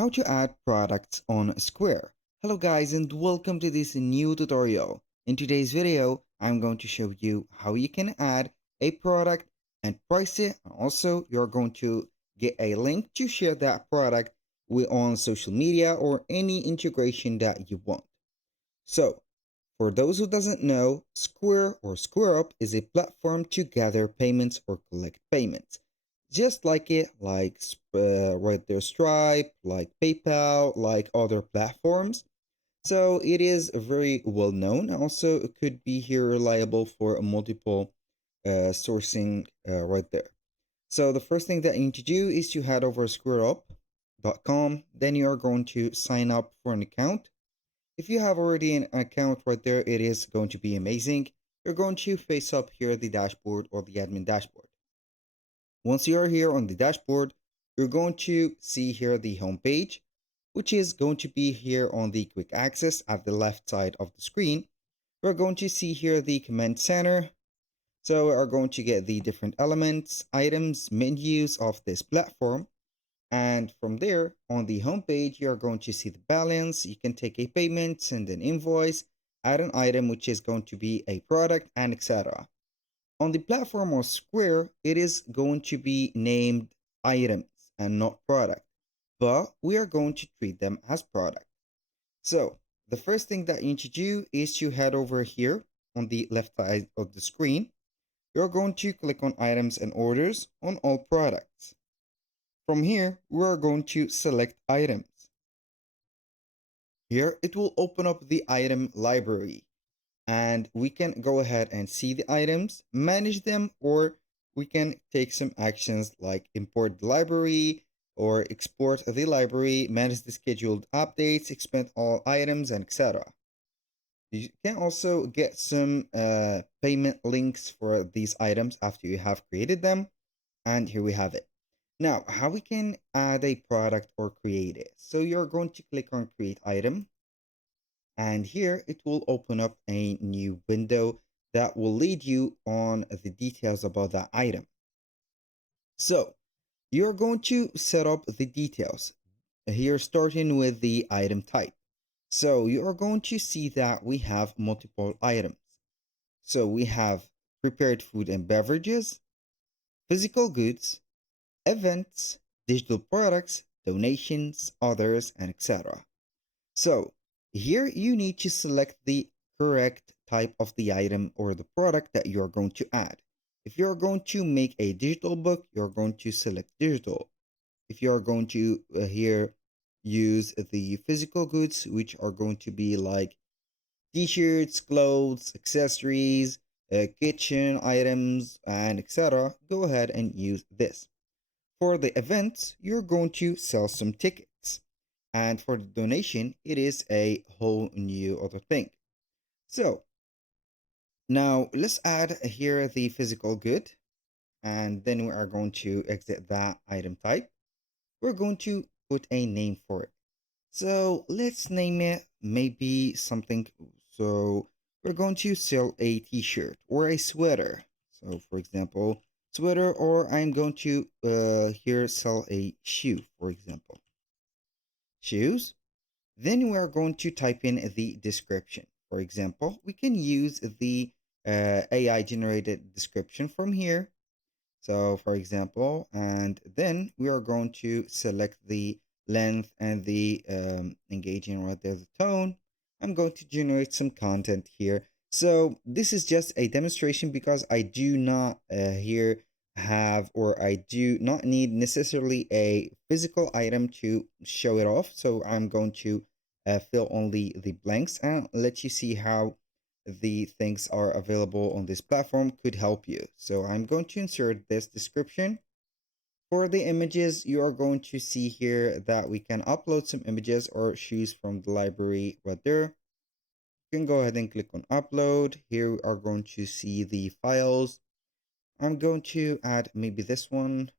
How to add products on Square. Hello guys and welcome to this new tutorial. In today's video, I'm going to show you how you can add a product and price it. And also, you're going to get a link to share that product on social media or any integration that you want. So, for those who doesn't know, Square or SquareUp is a platform to gather payments or collect payments. Just like it, like right there, Stripe, like PayPal, like other platforms. So it is very well known. Also, it could be here reliable for a multiple sourcing right there. So the first thing that you need to do is to head over to squareup.com. Then you are going to sign up for an account. If you have already an account right there, it is going to be amazing. You're going to face up here the dashboard or the admin dashboard. Once you are here on the dashboard, you're going to see here the home page, which is going to be here on the quick access at the left side of the screen. We're going to see here the command center. So we are going to get the different elements, items, menus of this platform. And from there, on the home page, you're going to see the balance. You can take a payment, send an invoice, add an item, which is going to be a product, and etc. On the platform of Square, it is going to be named items and not product, but we are going to treat them as product. So the first thing that you need to do is to head over here on the left side of the screen. You're going to click on items and orders on all products. From here, we are going to select items. Here, it will open up the item library and we can go ahead and see the items, manage them, or we can take some actions like import the library or export the library, manage the scheduled updates, expand all items, and etc. You can also get some payment links for these items after you have created them. And here we have it. Now, how we can add a product or create it. So you're going to click on create item. And here it will open up a new window that will lead you on the details about that item. So you're going to set up the details here, starting with the item type. So you are going to see that we have multiple items. So we have prepared food and beverages, physical goods, events, digital products, donations, others, and etc. So here you need to select the correct type of the item or the product that you're going to add. If you're going to make a digital book, you're going to select digital. If you're going to here use the physical goods, which are going to be like t-shirts, clothes, accessories, kitchen items, and etc., go ahead and use this. For the events, you're going to sell some tickets. And for the donation, it is a whole new other thing. So now let's add here the physical good. And then we are going to exit that item type. We're going to put a name for it. So let's name it maybe something. So we're going to sell a t-shirt or a sweater. So for example, sweater, or I'm going to here sell a shoe, for example. Shoes. Then we are going to type in the description. For example, we can use the AI generated description from here. So for example, and then we are going to select the length and the engaging right there, the tone. I'm going to generate some content here. So this is just a demonstration because I do not here have, or I do not need necessarily a physical item to show it off. So I'm going to fill only the blanks and let you see how the things are available on this platform could help you. So I'm going to insert this description. For the images, you are going to see here that we can upload some images or choose from the library right there. You can go ahead and click on upload. Here we are going to see the files. I'm going to add maybe this one.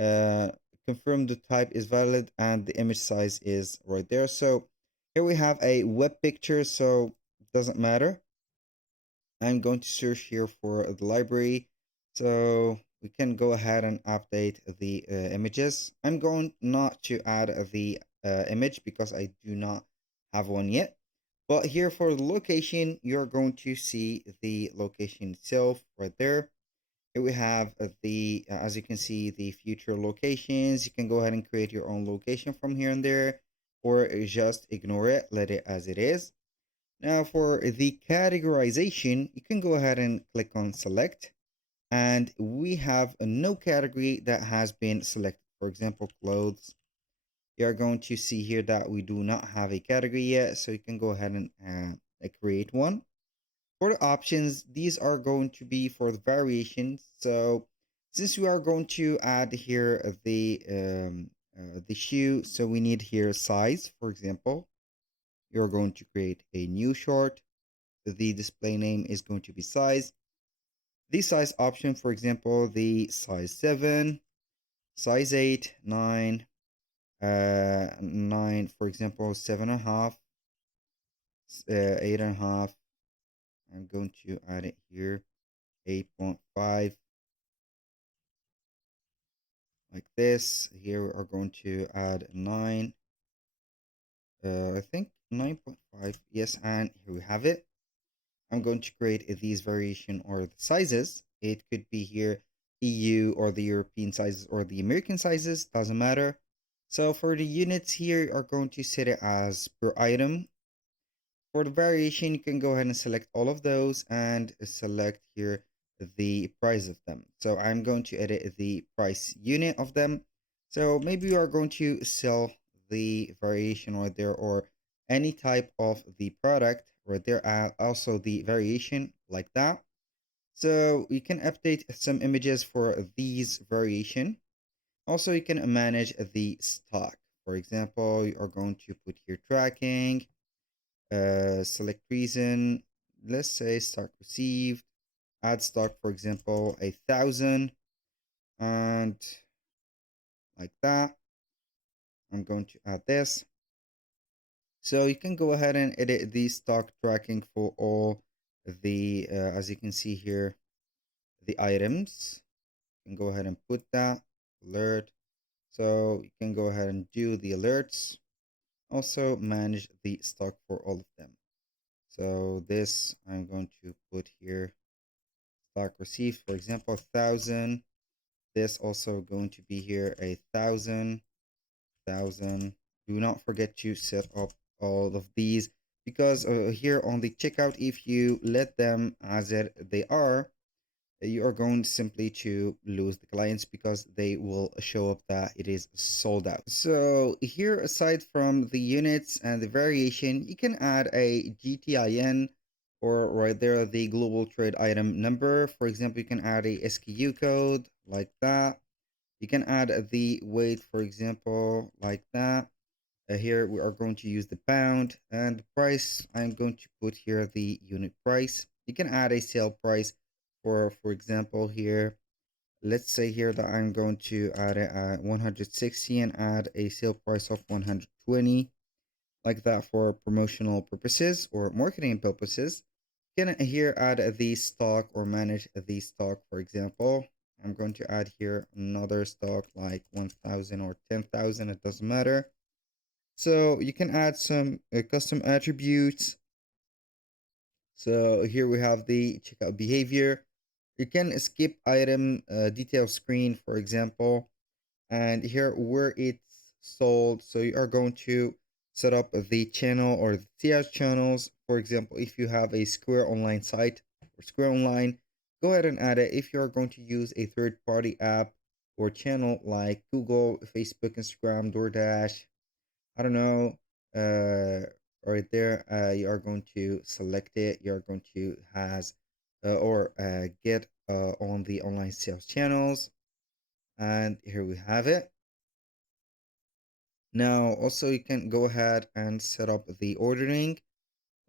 Uh, Confirm the type is valid and the image size is right there. So here we have a web picture, so it doesn't matter. I'm going to search here for the library. So we can go ahead and update the images. I'm going not to add the image because I do not have one yet. But here for the location, you're going to see the location itself right there. Here we have as you can see, the future locations. You can go ahead and create your own location from here and there, or just ignore it, let it as it is. Now for the categorization, you can go ahead and click on select, and we have a no category that has been selected. For example, clothes. You are going to see here that we do not have a category yet, so you can go ahead and create one. For the options, these are going to be for the variations. So since we are going to add here the shoe, so we need here size. For example, you're going to create a new short. The display name is going to be size. The size option, for example, the size 7, size 8, 9, 9, for example, 7.5, 8.5. I'm going to add it here, 8.5, like this. Here we are going to add 9, I think 9.5, yes, and here we have it. I'm going to create these variation or the sizes. It could be here EU or the European sizes or the American sizes, doesn't matter. So for the units here, are going to set it as per item. For the variation, you can go ahead and select all of those and select here the price of them. So I'm going to edit the price unit of them. So maybe you are going to sell the variation right there, or any type of the product right there, also the variation like that. So you can update some images for these variation. Also, you can manage the stock. For example, you are going to put here tracking, select reason, let's say stock received, add stock, for example, 1,000, and like that. I'm going to add this. So you can go ahead and edit the stock tracking for all as you can see here, the items. You can go ahead and put that alert. So you can go ahead and do the alerts. Also manage the stock for all of them. So this I'm going to put here stock received, for example, 1,000. This also going to be here 1,000, 1,000. Do not forget to set up all of these, because here on the checkout, if you let them as they are, you are going simply to lose the clients because they will show up that it is sold out. So here, aside from the units and the variation, you can add a GTIN, or right there the global trade item number. For example, you can add a SKU code like that. You can add the weight, for example, like that. Here we are going to use the pound, and the price, I'm going to put here the unit price. You can add a sale price, for example here, let's say here that I'm going to add it at 160 and add a sale price of 120, like that, for promotional purposes or marketing purposes. You can here add the stock or manage the stock. For example, I'm going to add here another stock like 1,000 or 10,000, it doesn't matter. So you can add some custom attributes. So here we have the checkout behavior. You can skip item detail screen, for example, and here where it's sold. So you are going to set up the channel or the TS channels. For example, if you have a Square Online site or Square Online, go ahead and add it. If you are going to use a third-party app or channel like Google, Facebook, Instagram, DoorDash, I don't know, right there, you are going to select it. You're going to has or get on the online sales channels, and here we have it. Now, also you can go ahead and set up the ordering.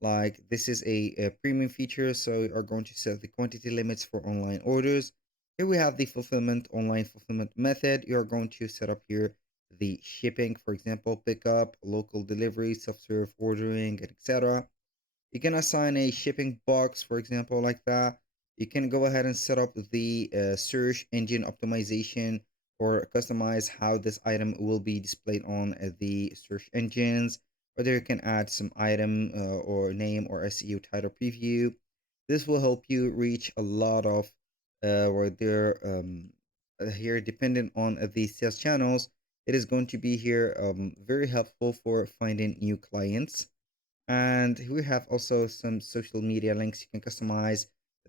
Like this is a premium feature, so you are going to set the quantity limits for online orders. Here we have the online fulfillment method. You are going to set up here the shipping, for example, pickup, local delivery, self-serve ordering, etc. You can assign a shipping box, for example, like that. You can go ahead and set up the search engine optimization or customize how this item will be displayed on the search engines. Whether you can add some item or name or SEO title preview. This will help you reach a lot of where they're here dependent on the sales channels. It is going to be here very helpful for finding new clients. And we have also some social media links. You can customize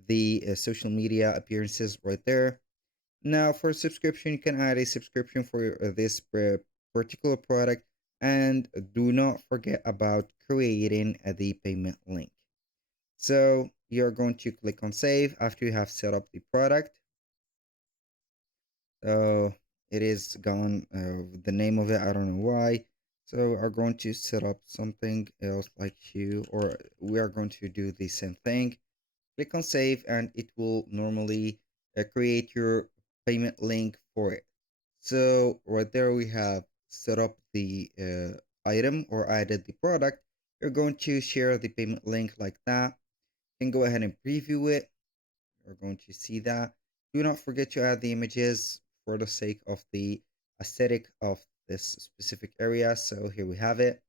the social media appearances right there. Now, for subscription, you can add a subscription for this particular product. And do not forget about creating the payment link. So you're going to click on save after you have set up the product. So it is gone. The name of it, I don't know why. So we're going to set up something else like you, or we are going to do the same thing. Click on save and it will normally create your payment link for it. So right there we have set up the item or added the product. You're going to share the payment link like that. You can go ahead and preview it. You're going to see that. Do not forget to add the images for the sake of the aesthetic of this specific area. So here we have it.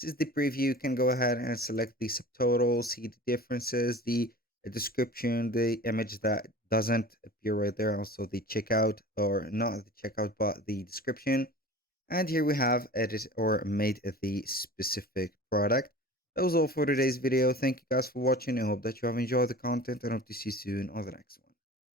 This is the preview. You can go ahead and select the subtotal, see the differences, the description, the image that doesn't appear right there, also the checkout, or not the checkout, but the description. And here we have edited or made the specific product. That was all for today's video. Thank you guys for watching. I hope that you have enjoyed the content and hope to see you soon on the next one.